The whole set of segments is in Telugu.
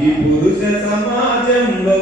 ఈ పురుష సమాజంలో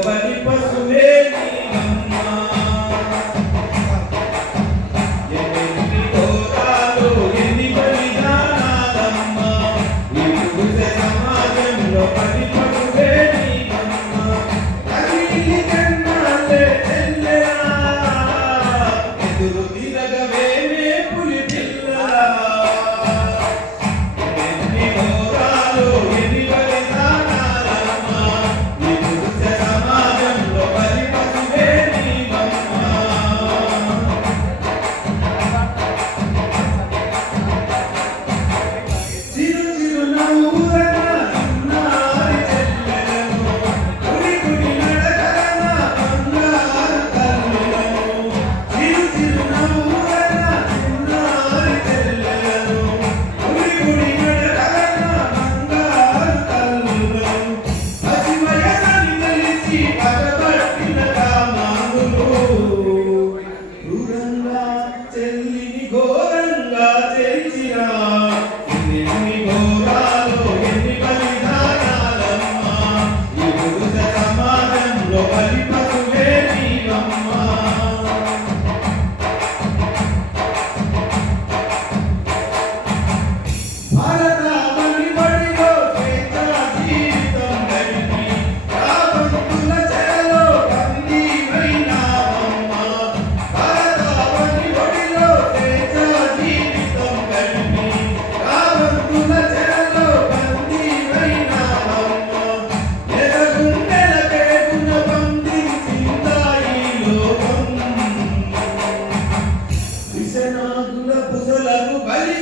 సమాజంలో విషనాగుల పుసలకు బలి